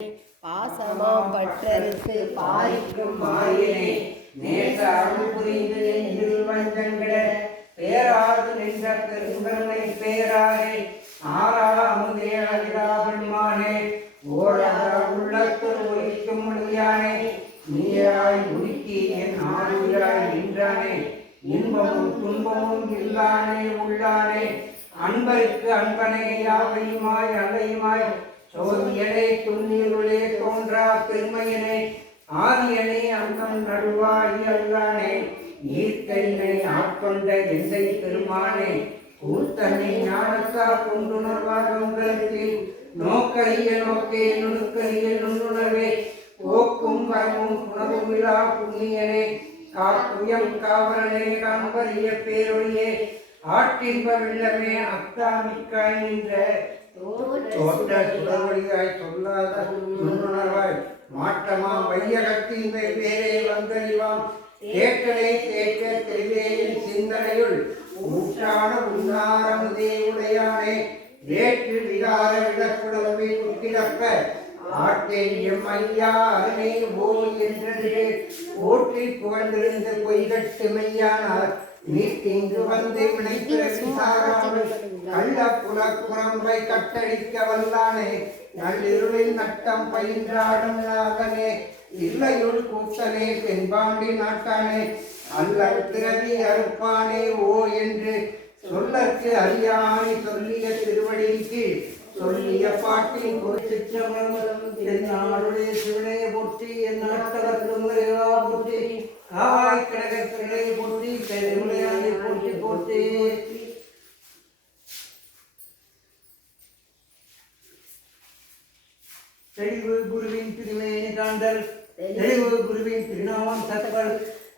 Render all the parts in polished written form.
பாசமாம் பற்றறுத்து பாரிக்கும் மாயினை நேச அருள் புரிந்து நெஞ்சில் வஞ்சங்கிட பேராது நின்ற பெருங்கருணை பேராரே ஆரா அமுதே அகிலாபெருமானே ஓராத உள்ளத்தில் ஒழிக்கும் முடியானே நீராய் உருக்கி என் ஆளுகிறாய் நின்றானே இன்பமும் துன்பமும் இல்லானே உள்ளானே அன்பருக்கு அன்பனை யாவையுமாய் அலையுமாய் சோதியனே துண்ணீருளே தோன்றா பெருமையனே ஆரியனே அங்கம் நடுவாய் அல்லானே ஈர்த்தனை ஆட்கொண்ட எந்தை பெருமானே கூத்தனை ஞானத்தா கொண்டுணர்வார் உங்களுக்கு நோக்கரிய நோக்கே நுணுக்கரிய நுண்ணுணர்வே போக்கும் வரமும் உணவுமிழா புண்ணியனே காப்புயம் காவலனே காண்பரிய பேரொழியே ஆட்டின்ப வெள்ளமே அத்தாமிக்காய் நின்ற தோட்ட சுடர்வழியாய் சொல்லாத நுண்ணுணர்வாய் மாற்றமா வையகத்தின் வேறே வந்தறிவாம் தேட்டனை தேட்ட தெளிவேயின் சிந்தனையுள் ஊற்றான உன்னாரமுதே உடையானே வேற்று விகார விடக்குடவை உட்கிடப்ப ஆட்டேயம் ஐயா அருணை ஓய் என்றே போற்றி புகழ்ந்திருந்து பொய்கட்டு மெய்யானார் நீட்டிங்கு வந்து வினைப்பிறவிசாராமல் கள்ள புலக்குரம்பை கட்டடிக்க வல்லானே நள்ளிருளில் நட்டம் பயின்றாடும் நாகனே இல்லையுள் கூத்தனே தென்பாண்டி நாட்டானே அல்லல் பிறவி அறுப்பானே ஓ என்று சொல்லற்கு அறியாணி சொல்லிய திருவடிக்கு சொல்லிய பாட்டின் பொருட்சிற்றமருடைய சிவனே போற்றி என் நாட்டவர்க்கும் போற்றி காவாய் கடகத்திலே போற்றி பெருமையானை போற்றி போற்றி தெளிவு குருவின் திருமேனி காண்டல் தெளிவு குருவின் திருநாமம் தத்தல்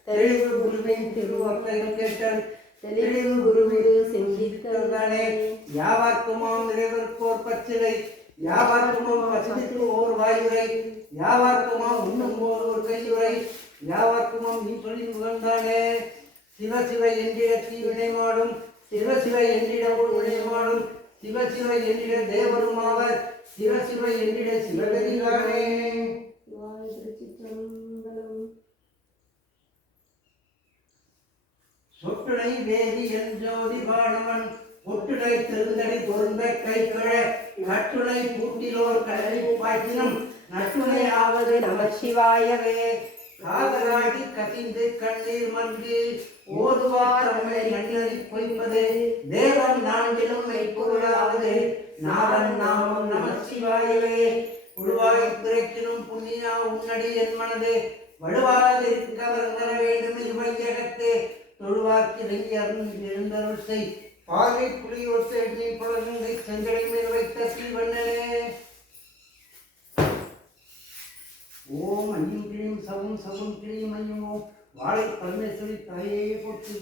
தெளிவு குருவின் திருவார்த்தைகள் கேட்டல் தெளிவு குருவிடு சிந்தித்தல்தானே யாவார்க்குமாம் இறைவர்க்கோர் பச்சிலை யாவார்க்குமாம் பசித்து ஓர் வாயுரை யாவார்க்குமாம் உண்ணும் ஓர் கையுரை யாவார்க்குமாம் நீ சொல்லி உகந்தானே சிவ சிவ என்றிட தீவினை மாடும் சிவ சிவ என்றிட ஒரு வினைமாடும் சிவ சிவ என்றிட தேவருமாவர் சிவ சிவ என்றிட சிவகதிகானே சொட்டுடை வேதி என் ஜோதி பாடவன் ஒட்டுடை திருந்தடி பொருந்த கைப்பழ கட்டுடை பூட்டிலோர் கடலை பாய்ச்சினும் நட்டுடை ஆவது நம சிவாயவே காதலாகி கசிந்து கண்ணீர் மல்கி ஓதுவார் நம்மை நன்னறி பொய்ப்பது தேவன் நான்கிலும் மெய்ப்பொருளாவது நாதன் நாமம் நம சிவாயவே உருவாய் பிறக்கினும் புண்ணியா உன்னடி என் மனது வலுவாதிருக்கவர் வர வேண்டும் இவையகத்தே தொழுவார்க்கு நெய்யருள் எழுந்தருள் செய் பாலை புலியோர் நீ புலகங்கை செஞ்சடை மேல் வைத்த சீவண்ணனே ஓம் ஐயும் கிளியும் சவும் சவும் கிளியும் ஐயும் வாழை பரமேஸ்வரி தாயே போற்றி